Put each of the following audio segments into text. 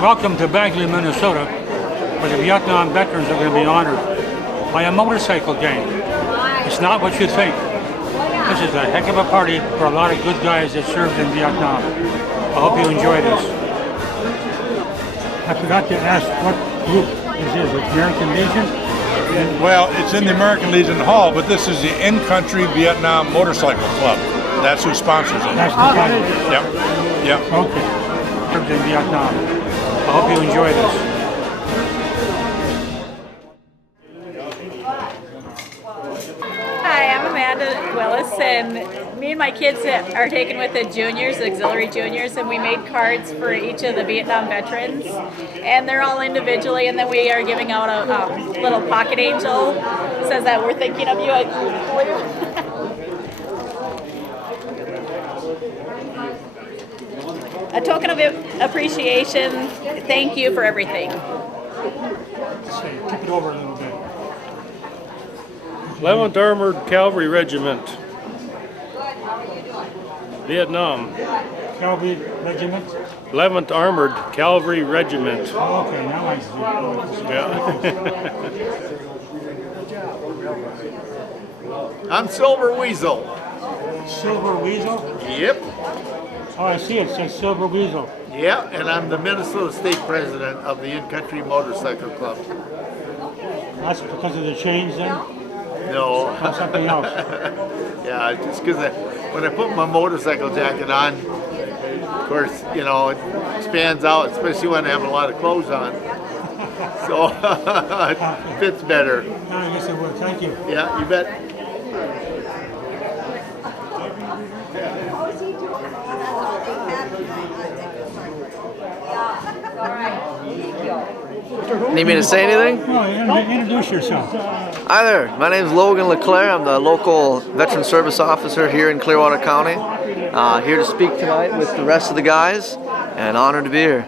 Welcome to Bagley, Minnesota, where the Vietnam veterans are going to be honored by a motorcycle gang. It's not what you think. This is a heck of a party for a lot of good guys that served in Vietnam. I hope you enjoy this. I forgot to ask what group this is. It's American Legion? Well, it's in the American Legion Hall, but this is the In-Country Vietnam Motorcycle Club. That's who sponsors it. That's the title. Yep. Yep. Okay. Served in Vietnam. I hope you enjoy this. Hi, I'm Amanda Willis, and me and my kids are taken with the juniors, the auxiliary juniors, and we made cards for each of the Vietnam veterans, and they're all individually, and then we are giving out a little pocket angel. It says that we're thinking of you. A token of appreciation. Thank you for everything. Keep it over a little bit. 11th Armored Cavalry Regiment, Vietnam. Cavalry Regiment? 11th Armored Cavalry Regiment. Oh, okay, now I see. Yeah. I'm Silver Weasel. Silver Weasel? Yep. Oh, I see it says Silver Weasel. Yeah, and I'm the Minnesota State President of the In-Country Motorcycle Club. That's because of the change then? No. Or something else? Yeah, just because when I put my motorcycle jacket on, of course, you know, it expands out, especially when I have a lot of clothes on. So it fits better. I guess it would. Thank you. Yeah, you bet. Need me to say anything? No, introduce yourself. Hi there, my name is Logan LeClaire. I'm the local Veteran Service Officer here in Clearwater County. Here to speak tonight with the rest of the guys, and honored to be here.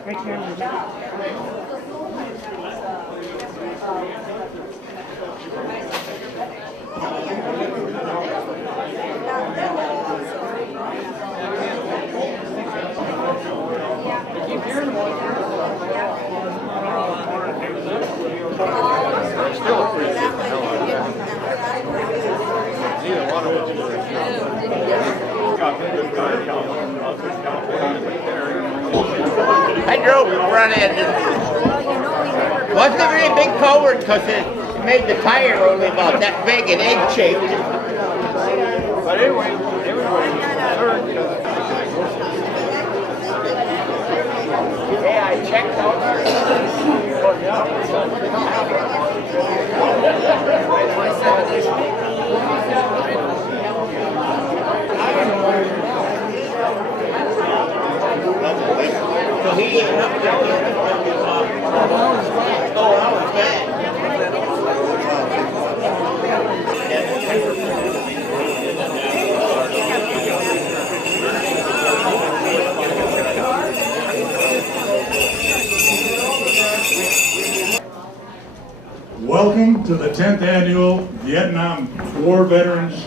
I drove in front end. Wasn't a very big culvert because it made the tire only about that big and egg shaped. But anyway, everybody turned. Yeah, I checked out. So he ended up Welcome to the 10th Annual Vietnam War Veterans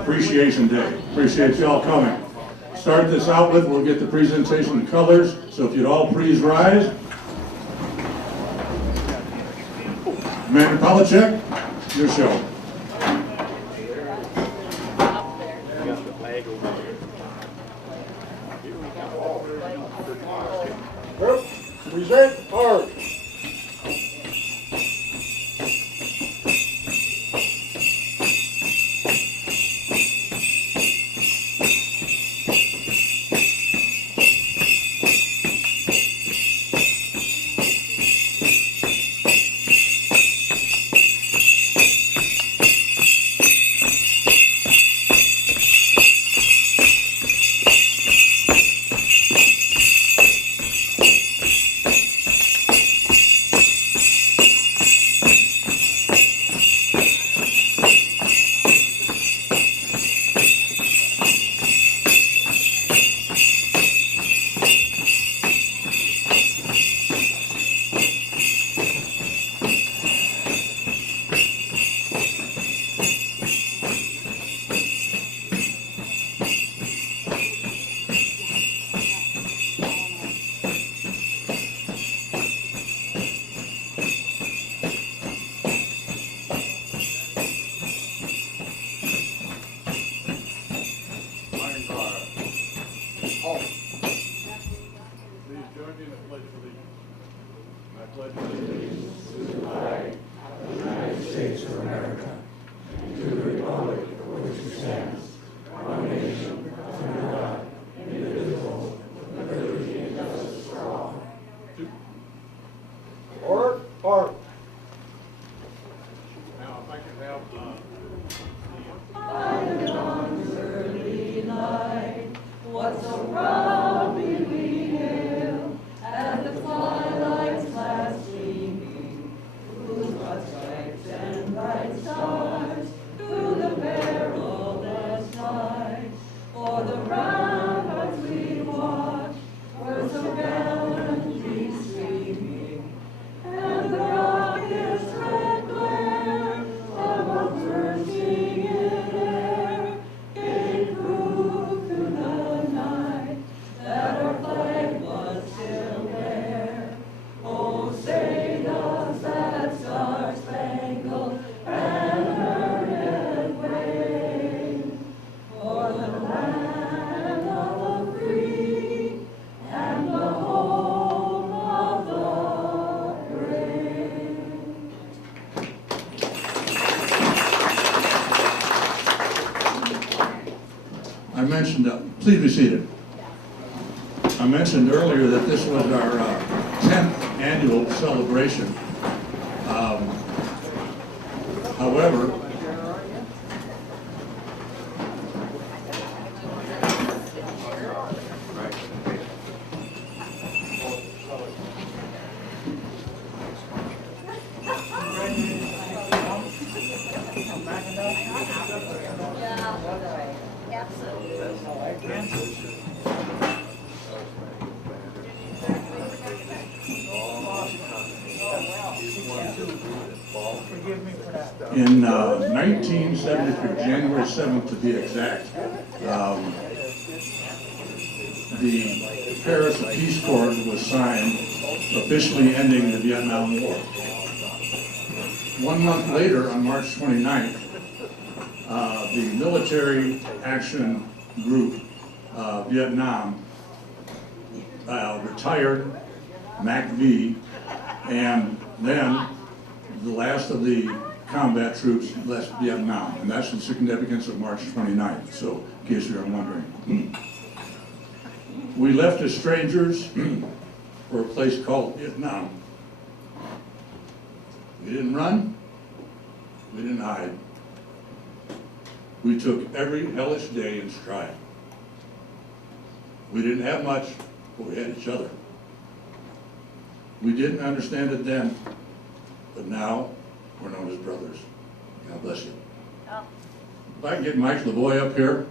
Appreciation Day. Appreciate you all coming. Start this out with, we'll get the presentation of colors, so if you'd all please rise. Commander Palachuk, your show. Present art. Please join me in the pledge of allegiance. I pledge allegiance. Order. Now, if I could have What's around me hill, and the twilight's last gleaming, whose broad stripes and bright stars, through the perilous night, for the ramparts we watched were so gallantly streaming, and the rocket's red glare of a bursting in air gave proof to the night that our flag was still there. Oh, say does that star-spangled banner yet wave for the land of the free and the home of the brave. I mentioned, please be seated. I mentioned earlier that this was our 10th annual celebration. However, in 1973, January 7th to be exact, the Paris Peace Accord was signed, officially ending the Vietnam War. 1 month later, on March 29th, the military action group, Vietnam, retired MACV, and then the last of the combat troops left Vietnam, and that's the significance of March 29th, so in case you're wondering. We left as strangers for a place called Vietnam. We didn't run, we didn't hide. We took every hellish day in stride. We didn't have much, but we had each other. We didn't understand it then, but now we're known as brothers. God bless you. Oh. If I can get Mike Lavoie up here.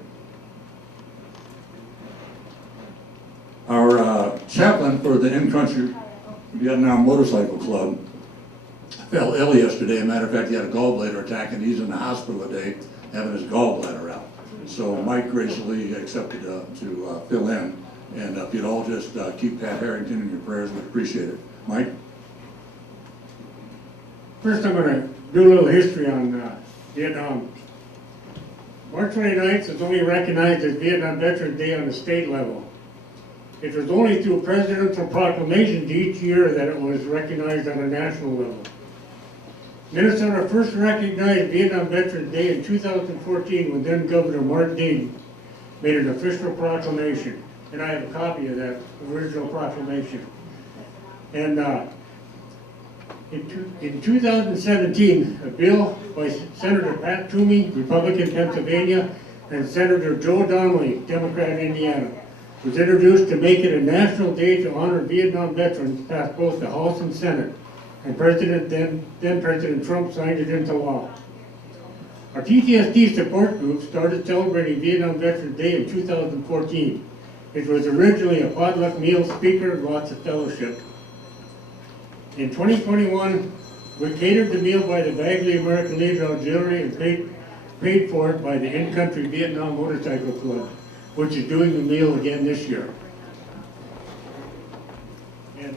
Our chaplain for the in-country Vietnam Motorcycle Club fell ill yesterday. As a matter of fact, he had a gallbladder attack, and he's in the hospital today having his gallbladder out. So Mike graciously accepted to fill in. And if you'd all just keep Pat Harrington in your prayers, we'd appreciate it. Mike? First, I'm going to do a little history on Vietnam. March 29th is only recognized as Vietnam Veterans Day on the state level. It was only through presidential proclamations each year that it was recognized on a national level. Minnesota first recognized Vietnam Veterans Day in 2014 when then Governor Mark Dean made an official proclamation. And I have a copy of that original proclamation. And in 2017, a bill by Senator Pat Toomey, Republican, Pennsylvania, and Senator Joe Donnelly, Democrat, Indiana, was introduced to make it a national day to honor Vietnam veterans, passed both the House and Senate, and then President Trump signed it into law. Our PTSD support group started celebrating Vietnam Veterans Day in 2014. It was originally a potluck meal, speaker, and lots of fellowship. In 2021, we catered the meal by the Bagley American Legion Auxiliary and paid for it by the in-country Vietnam Motorcycle Club, which is doing the meal again this year. And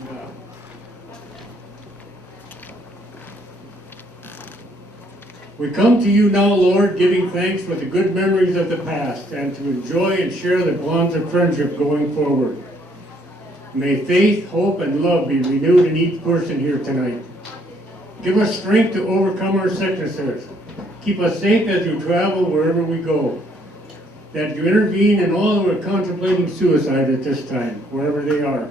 We come to you now, Lord, giving thanks for the good memories of the past and to enjoy and share the bonds of friendship going forward. May faith, hope, and love be renewed in each person here tonight. Give us strength to overcome our sicknesses. Keep us safe as you travel wherever we go. That you intervene in all who are contemplating suicide at this time, wherever they are.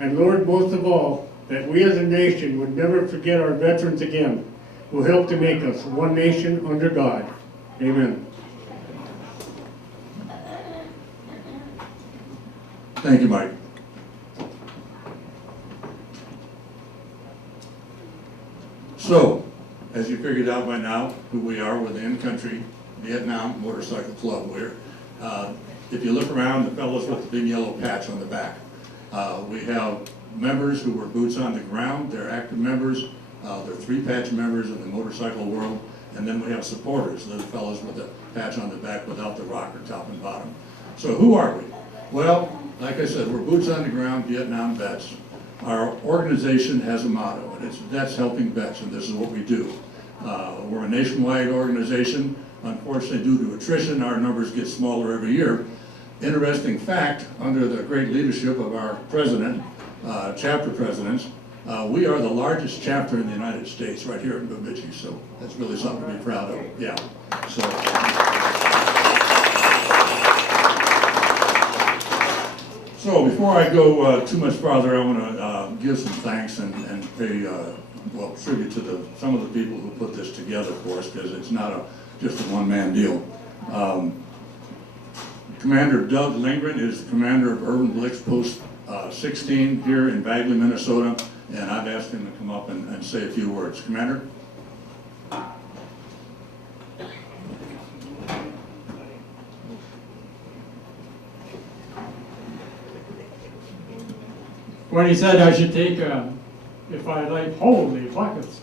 And Lord, most of all, that we as a nation would never forget our veterans again, who helped to make us one nation under God. Amen. Thank you, Mike. So, as you figured out by now who we are, we're the in-country Vietnam Motorcycle Club. If you look around, the fellows with the big yellow patch on the back. We have members who were boots on the ground. They're active members. They're three-patch members in the motorcycle world. And then we have supporters. They're the fellows with the patch on the back without the rocker top and bottom. So who are we? Well, like I said, we're boots on the ground Vietnam vets. Our organization has a motto, and it's Vets Helping Vets, and this is what we do. We're a nationwide organization. Unfortunately, due to attrition, our numbers get smaller every year. Interesting fact, under the great leadership of our president, chapter presidents, we are the largest chapter in the United States right here in Bemidji, so that's really something to be proud of. Yeah. So before I go too much farther, I want to give some thanks and pay tribute to some of the people who put this together for us, because it's not just a one-man deal. Commander Doug Lindgren is the commander of Urban Blitz Post 16 here in Bagley, Minnesota, and I've asked him to come up and say a few words. Commander? When he said I should take, if I like, holy buckets,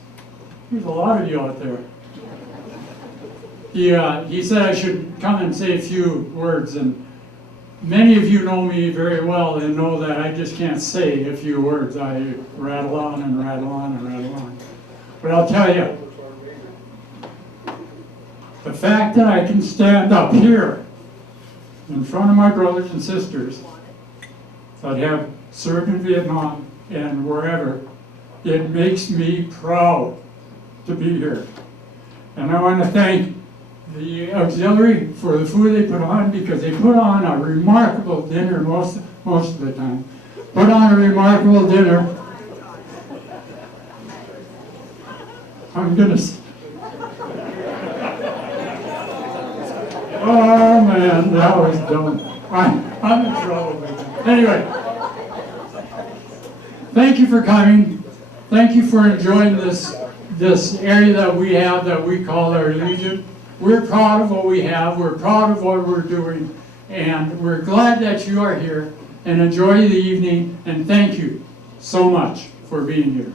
there's a lot of you out there. He said I should come and say a few words, and many of you know me very well and know that I just can't say a few words. I rattle on and rattle on and rattle on. But I'll tell you, the fact that I can stand up here in front of my brothers and sisters that have served in Vietnam and wherever, it makes me proud to be here. And I want to thank the auxiliary for the food they put on, because they put on a remarkable dinner most of the time. Put on a remarkable dinner. I'm gonna. Oh man, that was dumb. I'm in trouble with that. Anyway. Thank you for coming. Thank you for enjoying this area that we have that we call our Legion. We're proud of what we have. We're proud of what we're doing. And we're glad that you are here. And enjoy the evening. And thank you so much for being here.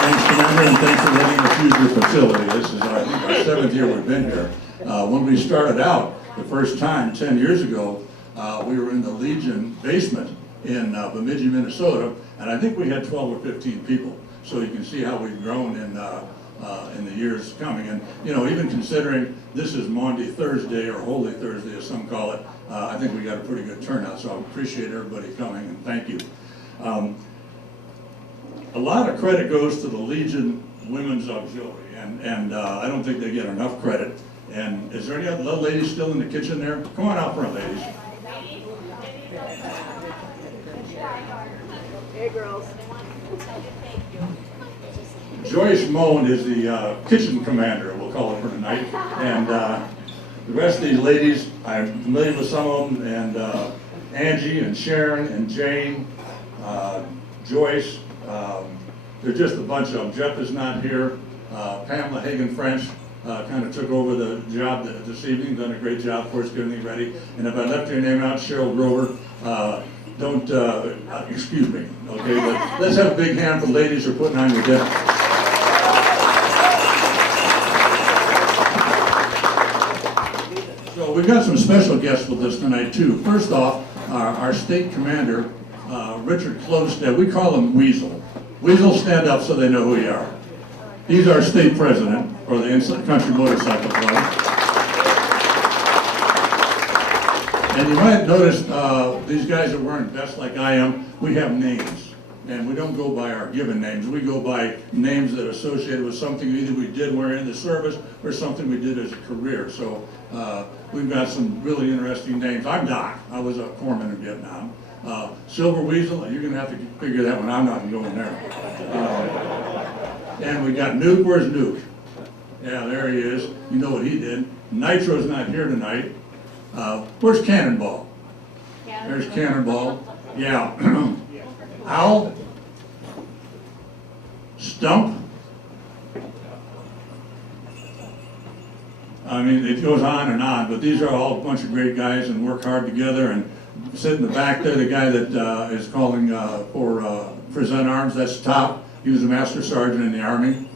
Thanks, Commander, and thanks for letting us use your facility. This is, I think, our 7th year we've been here. When we started out the first time 10 years ago, we were in the Legion basement in Bemidji, Minnesota, and I think we had 12 or 15 people. So you can see how we've grown in the years coming. And you know, even considering this is Maundy Thursday or Holy Thursday, as some call it, I think we got a pretty good turnout. So I appreciate everybody coming, and thank you. A lot of credit goes to the Legion Women's Auxiliary, and I don't think they get enough credit. And is there any other little ladies still in the kitchen there? Come on out front, ladies. Hey, girls. Joyce Moan is the kitchen commander, we'll call her for tonight. And the rest of these ladies, I'm familiar with some of them, and Angie and Sharon and Jane, Joyce, there's just a bunch of them. Jeff is not here. Pamela Hagen-French kind of took over the job this evening, done a great job for us getting it ready. And if I left your name out, Cheryl Grover, don't, excuse me, okay? But let's have a big hand for the ladies who are putting on your dinner. So we've got some special guests with us tonight too. First off, our state commander, Richard Closestead, we call him Weasel. Weasel, stand up so they know who you are. He's our state president for the Inside Country Motorcycle Club. And you might notice these guys are wearing vests like I am. We have names. And we don't go by our given names. We go by names that are associated with something either we did when we were in the service or something we did as a career. So we've got some really interesting names. I'm Doc. I was a corpsman in Vietnam. Silver Weasel, you're going to have to figure that one. I'm not going there. And we got Nuke. Where's Nuke? Yeah, there he is. You know what he did. Nitro's not here tonight. Where's Cannonball? There's Cannonball. Yeah. Owl, Stump. I mean, it goes on and on, but these are all a bunch of great guys and work hard together. And sit in the back there, the guy that is calling for present arms, that's Top. He was a master sergeant in the Army.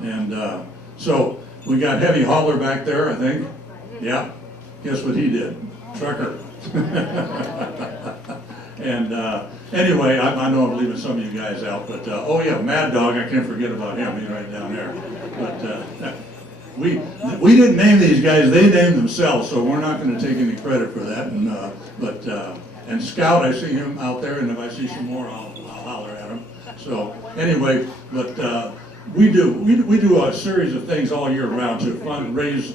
And so we got Heavy Hauler back there, I think. Yeah, guess what he did? Trucker. And anyway, I know I'm leaving some of you guys out, but oh yeah, Mad Dog, I can't forget about him. He's right down there. But we didn't name these guys; they named themselves, so we're not going to take any credit for that. And and Scout, I see him out there, and if I see some more, I'll holler at him. So anyway, but we do a series of things all year round to raise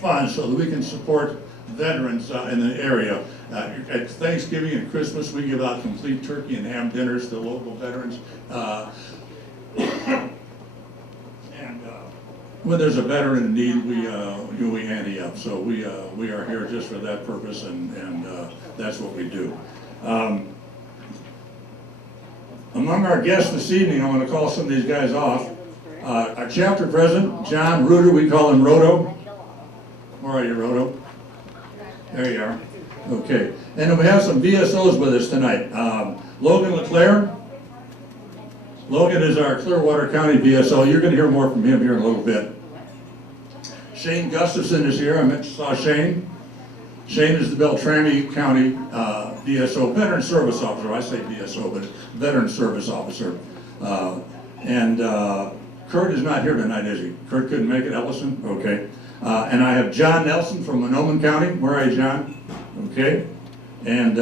funds so that we can support veterans in the area. At Thanksgiving and Christmas, we give out complete turkey and ham dinners to local veterans. And when there's a veteran in need, we ante up. So we are here just for that purpose, and that's what we do. Among our guests this evening, I'm going to call some of these guys off. Our chapter president, John Reuter, we call him Roto. Where are you, Roto? There you are. Okay. And then we have some VSOs with us tonight. Logan LeClaire. Logan is our Clearwater County VSO. You're going to hear more from him here in a little bit. Shane Gustafson is here. I saw Shane. Shane is the Beltrami County VSO, Veteran Service Officer. I say VSO, but Veteran Service Officer. And Kurt is not here tonight, is he? Kurt couldn't make it, Ellison? Okay. And I have John Nelson from Monoman County. Where are you, John? Okay. And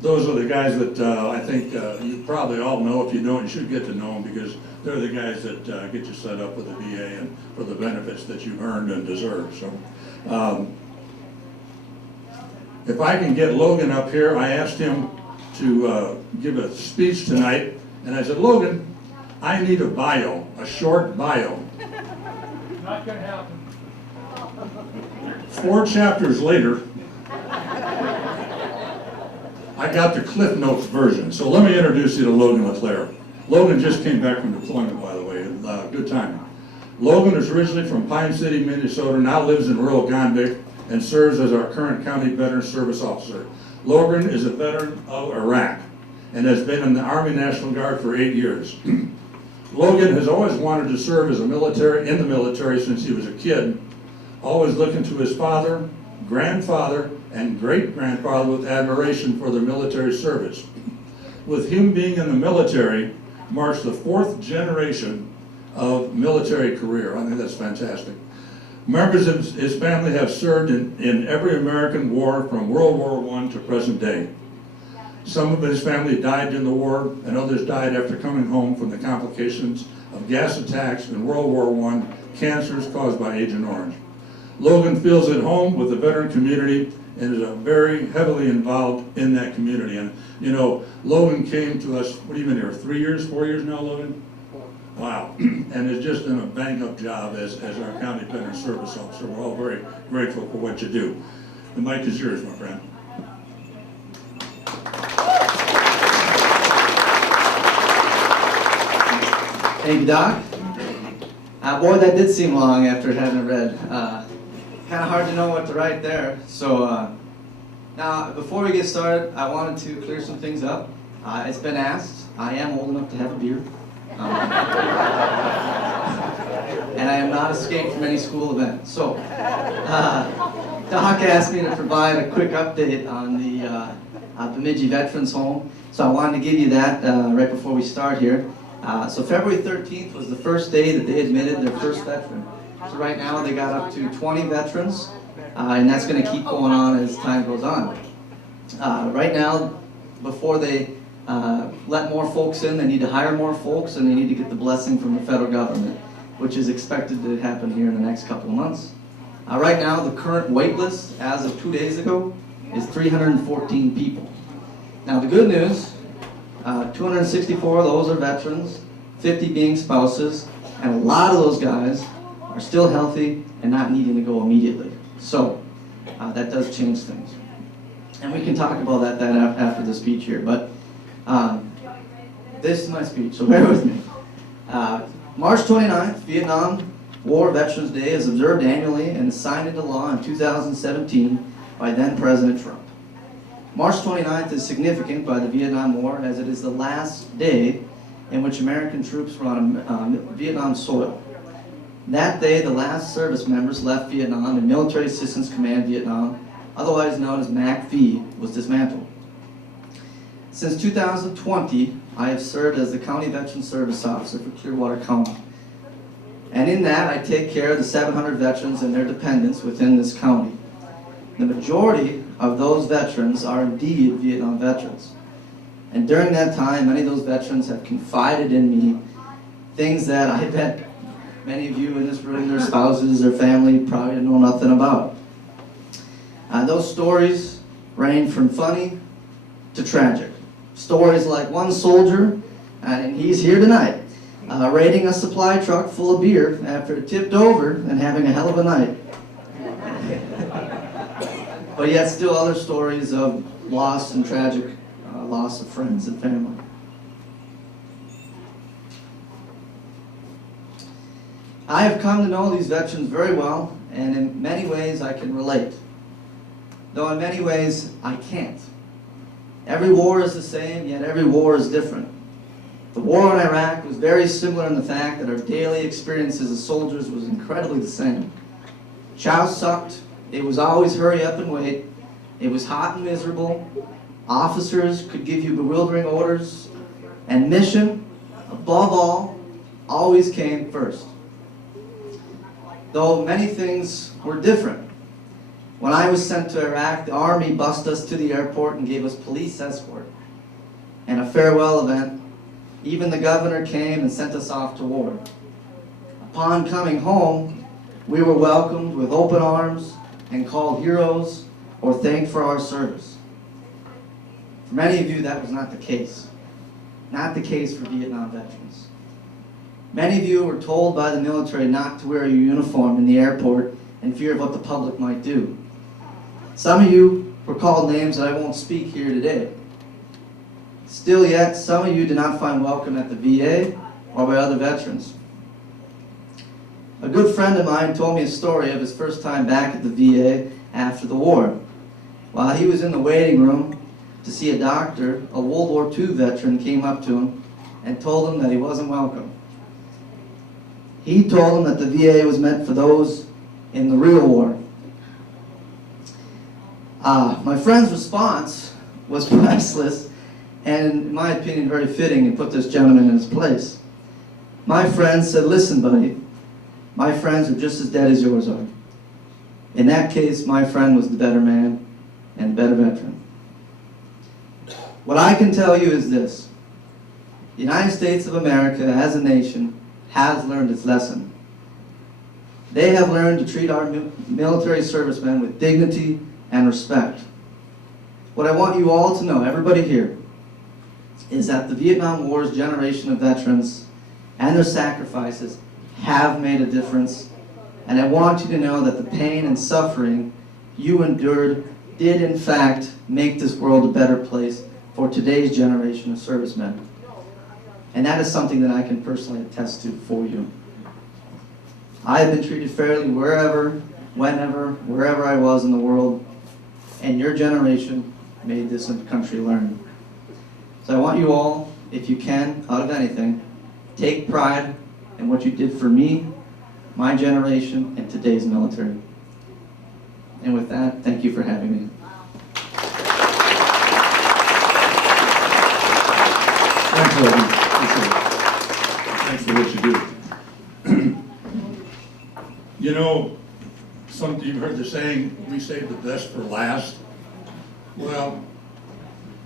those are the guys that I think you probably all know. If you don't, you should get to know them because they're the guys that get you set up with the VA and for the benefits that you've earned and deserve. So if I can get Logan up here, I asked him to give a speech tonight. And I said, Logan, I need a bio, a short bio. Not going to happen. 4 chapters later, I got the Cliff Notes version. So let me introduce you to Logan LeClaire. Logan just came back from deployment, by the way. Good timing. Logan is originally from Pine City, Minnesota, now lives in rural Gondik and serves as our current County Veteran Service Officer. Logan is a veteran of Iraq and has been in the Army National Guard for 8 years. Logan has always wanted to serve as in the military since he was a kid, always looking to his father, grandfather, and great-grandfather with admiration for their military service. With him being in the military marks the 4th generation of military career. I think that's fantastic. Members of his family have served in every American war from World War I to present day. Some of his family died in the war, and others died after coming home from the complications of gas attacks in World War I, cancers caused by Agent Orange. Logan feels at home with the veteran community and is very heavily involved in that community. And you know, Logan came to us, what do you been here, 3 years, 4 years now, Logan? Wow, and has just done a bang-up job as our County Veteran Service Officer. We're all very grateful for what you do. The mic is yours, my friend. Thank you, Doc. Boy, that did seem long after having it read. Kind of hard to know what to write there. So now, before we get started, I wanted to clear some things up. It's been asked. I am old enough to have a beard. And I am not escaped from any school event. So Doc asked me to provide a quick update on the Bemidji Veterans Home, so I wanted to give you that right before we start here. So February 13th was the first day that they admitted their first veteran. So right now they got up to 20 veterans, and that's going to keep going on as time goes on. Right now, before they let more folks in, they need to hire more folks, and they need to get the blessing from the federal government, which is expected to happen here in the next couple of months. Right now, the current wait list, as of 2 days ago, is 314 people. Now, the good news, 264 of those are veterans, 50 being spouses, and a lot of those guys are still healthy and not needing to go immediately. So, that does change things. And we can talk about that after the speech here, but this is my speech, so bear with me. March 29th, Vietnam War Veterans Day is observed annually and is signed into law in 2017 by then President Trump. March 29th is significant by the Vietnam War as it is the last day in which American troops were on Vietnam soil. That day, the last service members left Vietnam and Military Assistance Command Vietnam, otherwise known as MACV, was dismantled. Since 2020, I have served as the County Veteran Service Officer for Clearwater County. And in that, I take care of the 700 veterans and their dependents within this county. The majority of those veterans are indeed Vietnam veterans. And during that time, many of those veterans have confided in me things that I bet many of you in this room, their spouses, their family, probably know nothing about. Those stories range from funny to tragic. Stories like one soldier, and he's here tonight, raiding a supply truck full of beer after it tipped over and having a hell of a night. But yet still other stories of loss and tragic loss of friends and family. I have come to know these veterans very well, and in many ways I can relate. Though in many ways I can't. Every war is the same, yet every war is different. The war in Iraq was very similar in the fact that our daily experiences as soldiers was incredibly the same. Chow sucked. It was always hurry up and wait. It was hot and miserable. Officers could give you bewildering orders. And mission, above all, always came first. Though many things were different. When I was sent to Iraq, the Army bussed us to the airport and gave us police escort and a farewell event. Even the governor came and sent us off to war. Upon coming home, we were welcomed with open arms and called heroes or thanked for our service. For many of you, that was not the case. Not the case for Vietnam veterans. Many of you were told by the military not to wear your uniform in the airport in fear of what the public might do. Some of you were called names that I won't speak here today. Still yet, some of you did not find welcome at the VA or by other veterans. A good friend of mine told me a story of his first time back at the VA after the war. While he was in the waiting room to see a doctor, a World War II veteran came up to him and told him that he wasn't welcome. He told him that the VA was meant for those in the real war. My friend's response was priceless and, in my opinion, very fitting and put this gentleman in his place. My friend said, "Listen, buddy, my friends are just as dead as yours are." In that case, my friend was the better man and the better veteran. What I can tell you is this. The United States of America, as a nation, has learned its lesson. They have learned to treat our military servicemen with dignity and respect. What I want you all to know, everybody here, is that the Vietnam War's generation of veterans and their sacrifices have made a difference, and I want you to know that the pain and suffering you endured did in fact make this world a better place for today's generation of servicemen. And that is something that I can personally attest to for you. I have been treated fairly wherever, whenever, wherever I was in the world, and your generation made this country learn. So I want you all, if you can, out of anything, take pride in what you did for me, my generation, and today's military. And with that, thank you for having me. Thanks, Logan. Thanks for what you do. You know, you've heard the saying, we save the best for last. Well,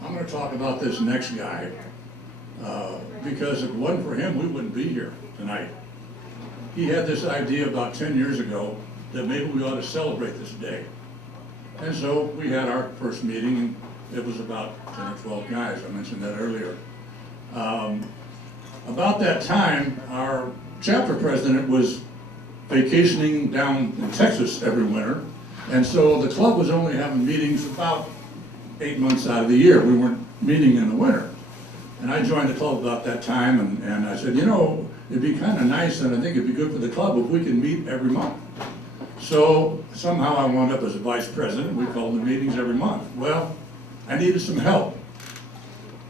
I'm going to talk about this next guy, because if it wasn't for him, we wouldn't be here tonight. He had this idea about 10 years ago that maybe we ought to celebrate this day. And so we had our first meeting, and it was about 10 or 12 guys. I mentioned that earlier. About that time, our chapter president was vacationing down in Texas every winter, and so the club was only having meetings about 8 months out of the year. We weren't meeting in the winter. And I joined the club about that time, and I said, you know, it'd be kind of nice, and I think it'd be good for the club if we can meet every month. So somehow I wound up as a vice president. We called the meetings every month. Well, I needed some help.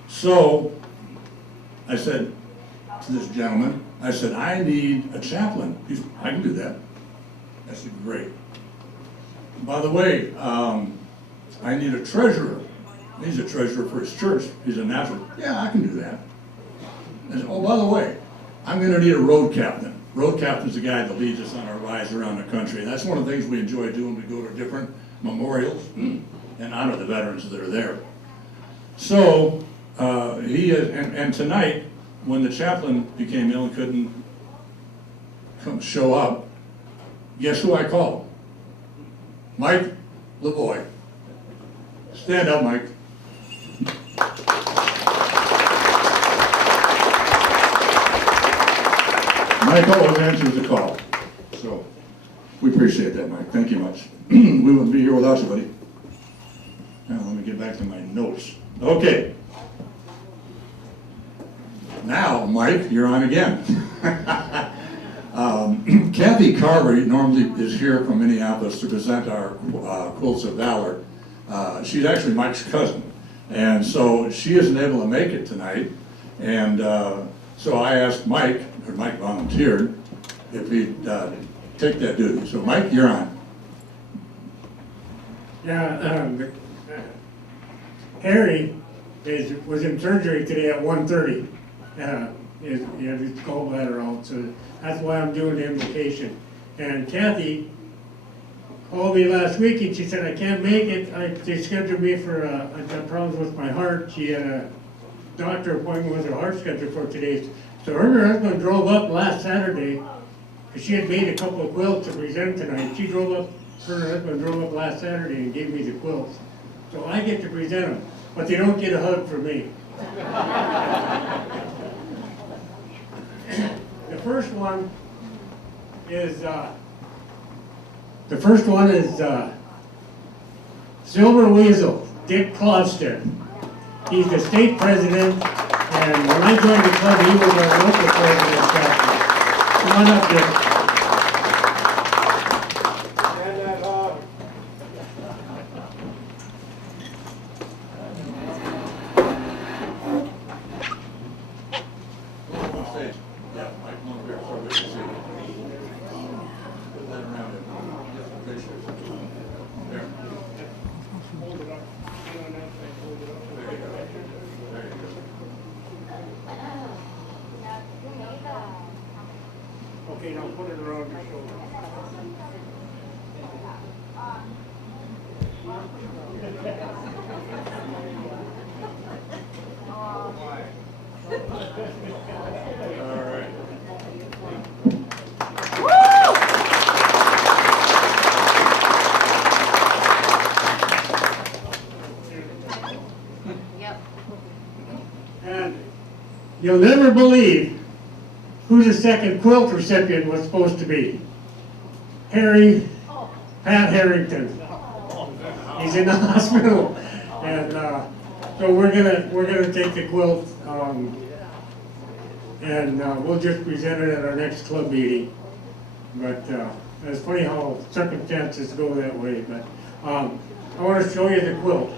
So I said to this gentleman, I said, I need a chaplain. He said, I can do that. I said, great. By the way, I need a treasurer. He's a treasurer for his church. He's a natural. Yeah, I can do that. I said, oh, by the way, I'm going to need a road captain. Road captain's the guy that leads us on our rides around the country. That's one of the things we enjoy doing. We go to different memorials and honor the veterans that are there. So he is, and tonight, when the chaplain became ill and couldn't show up, guess who I called? Mike LaVoy. Stand up, Mike. Mike always answers the call. So we appreciate that, Mike. Thank you much. We wouldn't be here without you, buddy. Now let me get back to my notes. Okay. Now, Mike, you're on again. Kathy Carver normally is here from Minneapolis to present our Quilts of Valor. She's actually Mike's cousin, and so she isn't able to make it tonight. And so I asked Mike, or Mike volunteered, if he'd take that duty. So Mike, you're on. Yeah, Harry was in surgery today at 1:30. He had his gallbladder out, so that's why I'm doing the invocation. And Kathy called me last week and she said, I can't make it. They scheduled me for, I've got problems with my heart. She had a doctor appointment with her heart scheduled for today. So her and her husband drove up last Saturday, because she had made a couple of quilts to present tonight. She drove up, her and her husband drove up last Saturday and gave me the quilts. So I get to present them, but they don't get a hug from me. The first one is Silver Weasel, Dick Closton. He's the state president, and when I joined the club, he was our local president. Come on up, Dick. Okay, now put it around your shoulder. All right. And you'll never believe who the second quilt recipient was supposed to be. Pat Harrington. He's in the hospital, and so we're gonna take the quilt, and we'll just present it at our next club meeting. But it's funny how circumstances go that way. But I want to show you the quilt.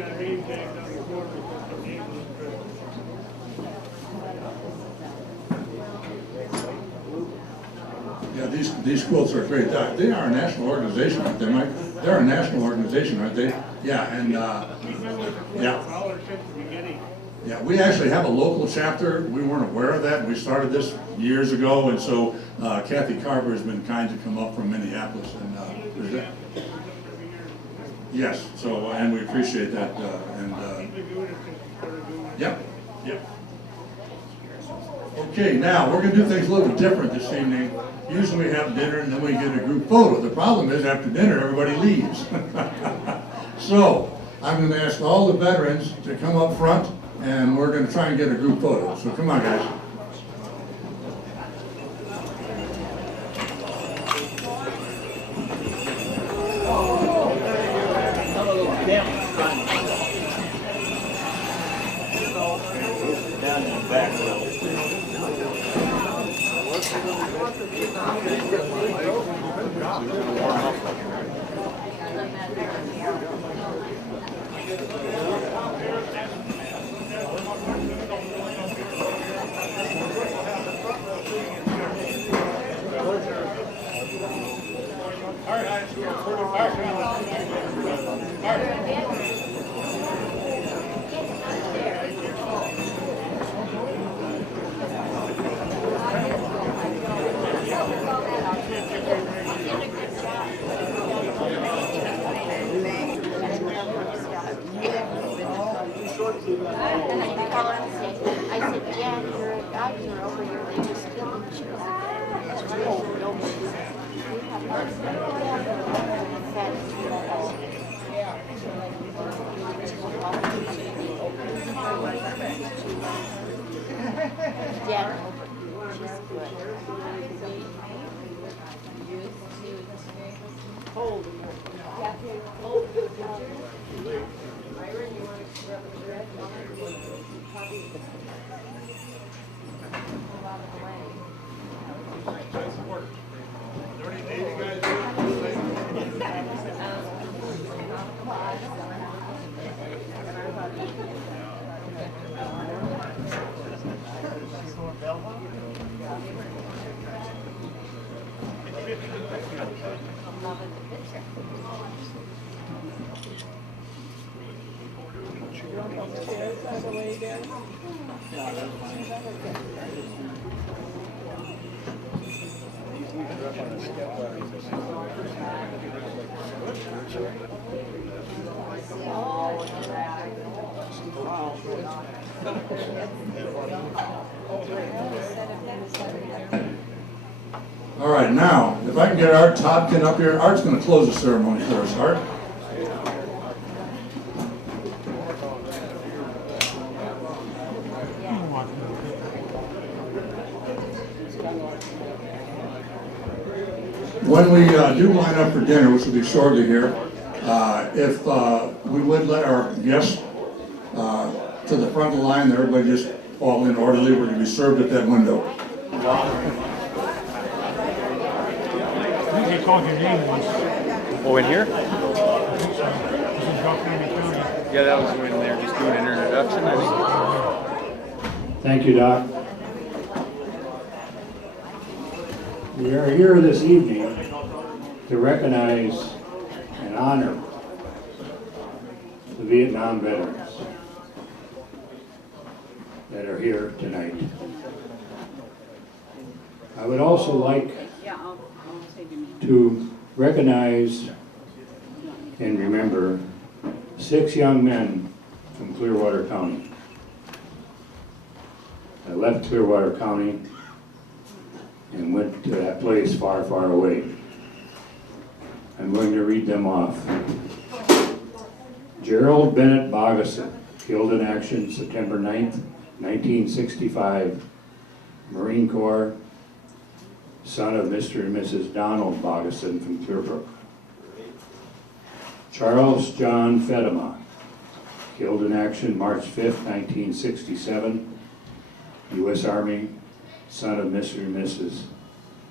got a name tag on the corner. Yeah, these quilts are great. They are a national organization, aren't they, Mike? They're a national organization, aren't they? Yeah, and yeah. Yeah, we actually have a local chapter. We weren't aware of that. We started this years ago, and so Kathy Carver has been kind to come up from Minneapolis, and there's that. Yes, so, and we appreciate that, yep, yep. Okay, now, we're gonna do things a little bit different this evening. Usually we have dinner and then we get a group photo. The problem is after dinner, everybody leaves. So, I'm gonna ask all the veterans to come up front and we're gonna try and get a group photo. So come on, guys. Down in the back. I said, yeah, you're a doctor over here. They just killed Yeah. She's good. Hold. Yeah. Hold. Myron, you want to grab a red? All right, now, if I can get Art Todkin up here. Art's going to close the ceremony for us. Art? When we do line up for dinner, which will be shortly here, if we would let our guests to the front of the line, everybody just fall in orderly. We're going to be served at that window. I think they called your name once. Oh, in here? Yeah, Yeah, that was when they were just doing an introduction, I think. Thank you, Doc. We are here this evening to recognize and honor the Vietnam veterans that are here tonight. I would also like to recognize and remember 6 young men from Clearwater County. I left Clearwater County and went to that place far, far away. I'm going to read them off. Gerald Bennett Bogason, killed in action September 9th, 1965, Marine Corps, son of Mr. and Mrs. Donald Bogason from Clearbrook. Charles John Fedema, killed in action March 5th, 1967, U.S. Army, son of Mr. and Mrs.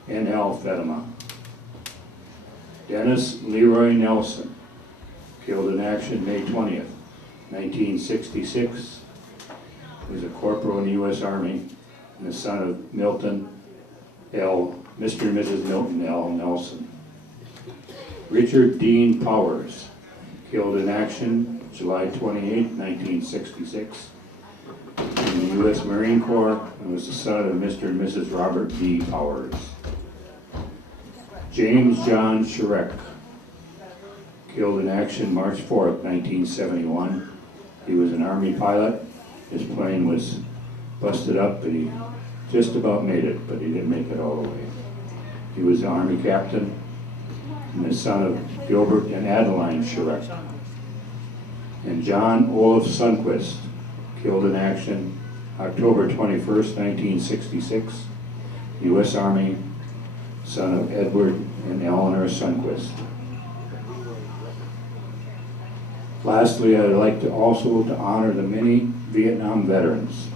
N.L. Fedema. Dennis Leroy Nelson, killed in action May 20th, 1966. He was a corporal in the U.S. Army and the son of Mr. and Mrs. Milton L. Nelson. Richard Dean Powers, killed in action July 28, 1966, in the U.S. Marine Corps and was the son of Mr. and Mrs. Robert D. Powers. James John Shrek, killed in action March 4th, 1971. He was an Army pilot. His plane was busted up, but he just about made it, but he didn't make it all the way. He was an Army captain and the son of Gilbert and Adeline Shrek. And John Olaf Sundquist, killed in action October 21st, 1966, U.S. Army, son of Edward and Eleanor Sundquist. Lastly, I'd like to also honor the many Vietnam veterans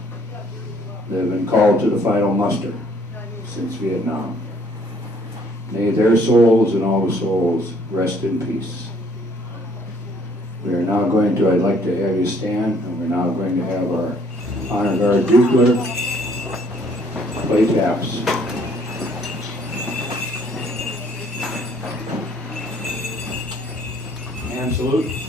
that have been called to the final muster since Vietnam. May their souls and all the souls rest in peace. We are now going to, I'd like to have you stand, and we're now going to have our Honor Guard bugler play taps. Hand salute.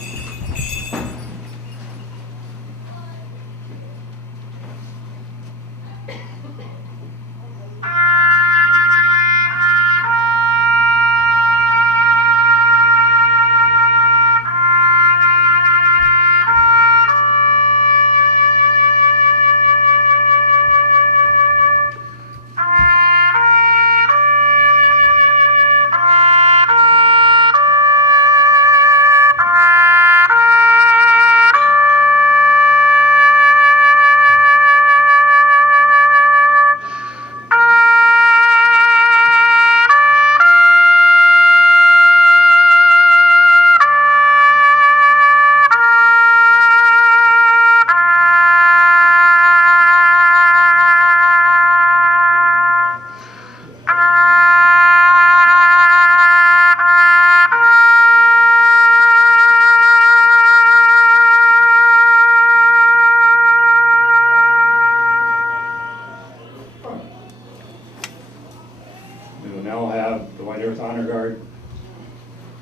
We will now have the White Earth Honor Guard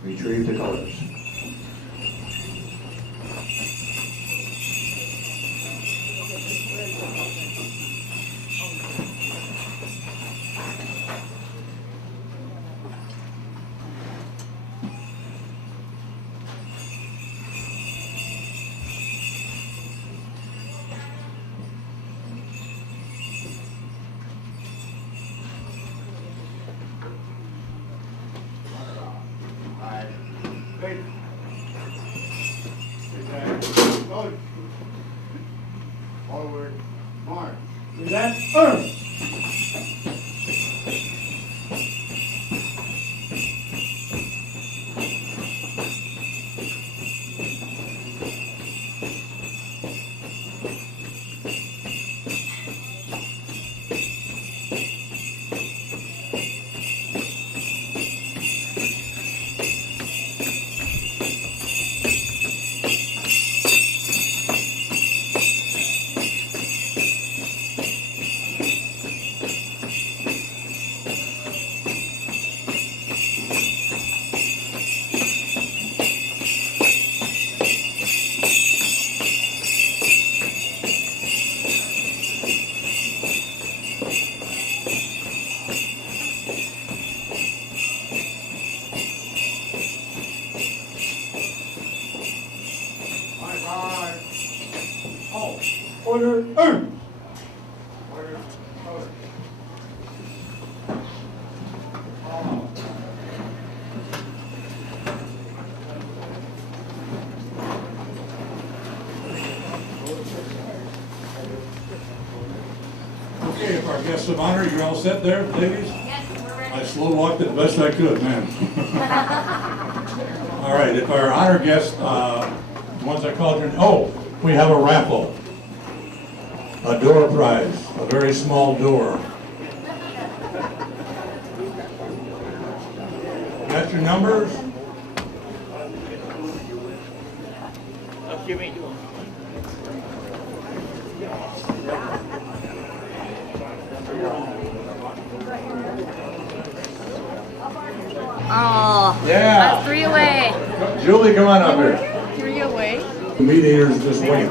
retrieve the colors. Forward, march. Present, arm. Order, arm. Order, color. Okay, if our guests of honor, you're all set there, ladies? Yes, we're ready. I slow walked it the best I could, man. All right, if our honor guests, the ones I called your, oh, we have a raffle. A door prize, a very small door. Got your numbers? Give me. Oh, Yeah. that's 3 away. Julie, come on up here. 3 away. The meat eaters just wait.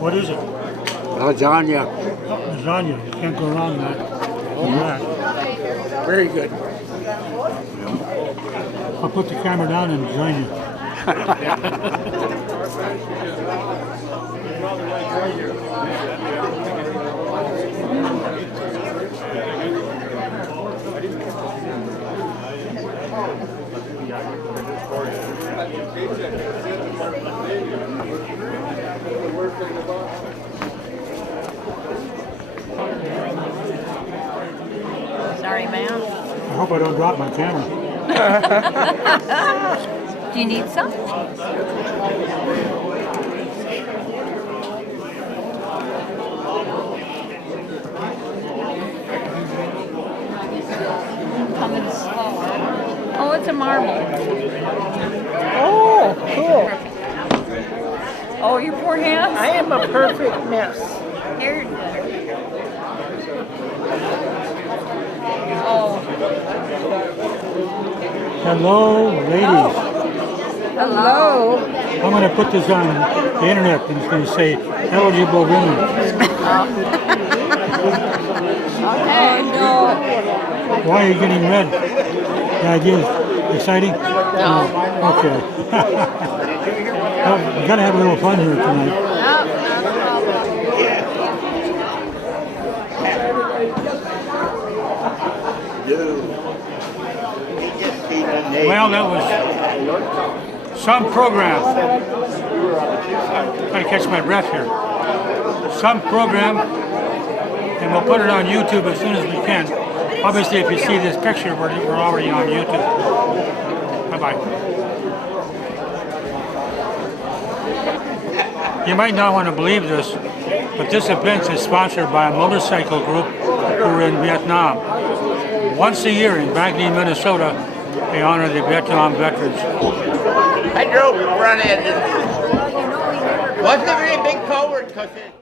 What is it? Lasagna. Lasagna. You can't go wrong with that. Very good. I'll put the camera down and join you. Sorry, ma'am. I hope I don't drop my camera. Do you need some? Coming slower. Oh, it's a marble. Oh, cool. Oh, your poor hands? I am a perfect mess. Here. Oh. Hello, ladies. Hello. I'm going to put this on the internet and it's going to say eligible women. Okay. No. Why are you getting red? The idea is exciting? No. Okay. Well, we got to have a little fun here tonight. Well, that was some program. Trying to catch my breath here. Some program, and we'll put it on YouTube as soon as we can. Obviously, if you see this picture, we're already on YouTube. Bye-bye. You might not want to believe this, but this event is sponsored by a motorcycle group who are in Vietnam. Once a year in Bagney, Minnesota, they honor the Vietnam veterans. I drove the front end. Wasn't a very big culvert because it